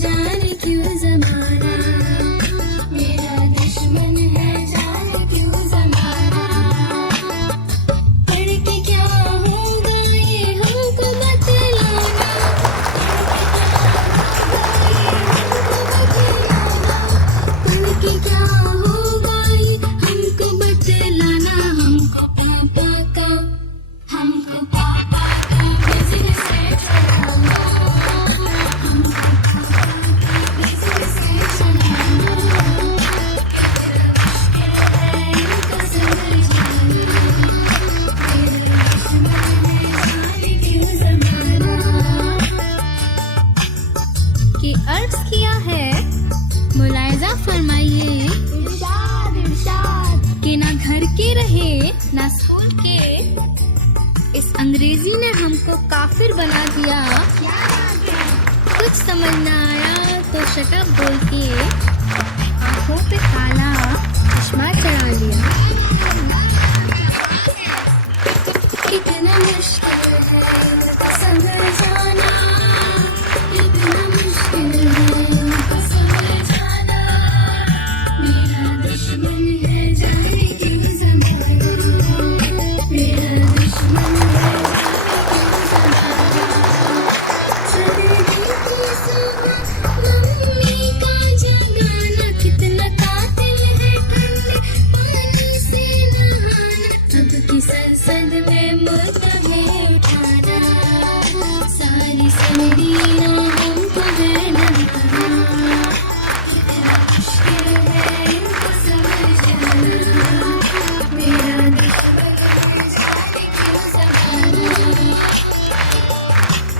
जाने क्यों ज़माना, मेरा दुश्मन है जाने क्यों ज़माना। पढ़ के क्या होगा ये हमको बतलाना, पढ़ के क्या होगा ये हमको बतलाना। हमको पापा का बिजनेस है चलाना, हमको पापा का बिजनेस है चलाना। इनको समझाना, मेरे दुश्मन है जाने क्यों ज़माना। कि अर्ज किया है, मुलायजा फरमाइए इरशाद इरशाद कि ना घर के रहे ना स्कूल के, इस अंग्रेजी ने हमको काफिर बना दिया। क्या बात है। कुछ समझ ना आया तो शटअप बोल के आंखों पे काला चश्मा चढ़ा लिया। कितना मुश्किल है इनको समझाना, कितना मुश्किल है इनको समझाना। मेरा दुश्मन है जाने क्यों ज़माना, मेरा दुश्मन है जाने क्यों ज़माना। मम्मी का जगाना, कितना कातिल है ठंडे पानी से नहाना। सबकी संसद में मुद्दे उठाना, सारी सड़ियाँ हमको बहलाना। कितना मुश्किल है इनको समझाना, मेरा दुश्मन है जाने क्यों ज़माना।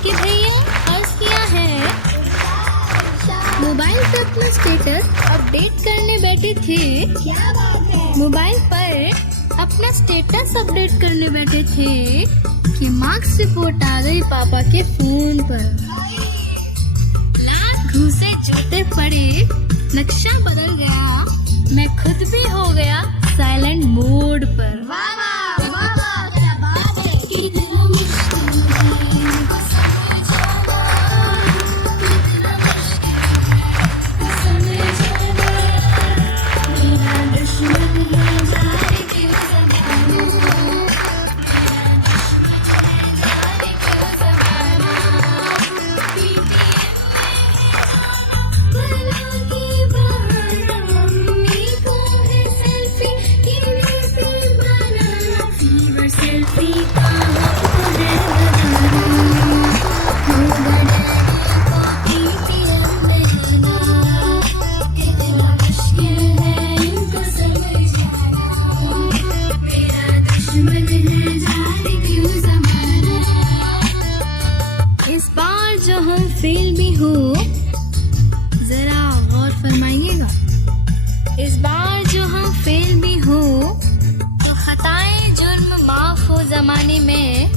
कि भैया अर्ज किया है, मोबाइल पे अपना स्टेटस अपडेट करने बैठे थे। क्या बात है। मोबाइल पर अपना स्टेटस अपडेट करने बैठे थे कि मार्क्स रिपोर्ट आ गई पापा के फोन पर। लात घूसे जूते पड़े, नक्शा बदल गया, मैं खुद भी हो गया साइलेंट मोड पर। वाह वाह क्या बात है। कितना मुश्किल है इनको समझाना, कितना मुश्किल है इनको समझाना। मेरा दुश्मन है जाने क्यों ज़माना, जाने क्यों ज़माना। बना के बहाना, मम्मी को है सेल्फी, यूट्यूब पे बनाना। फीवर सेल्फी का हमको है बनाना, होगा डैडी को PTM देना। कितना मुश्किल है इनको समझाना, मेरा दुश्मन है जाने क्यों ज़माना। इस बार जो हम फेल भी हो, जरा गौर फरमाइएगा। इस बार जो हम फेल भी हो तो खताएं जुर्म माफ हो जमाने में,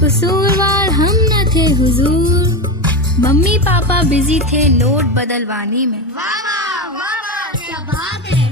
कसूरवार हम न थे हुजूर, मम्मी पापा बिजी थे नोट बदलवाने में। वाह वाह क्या बात है।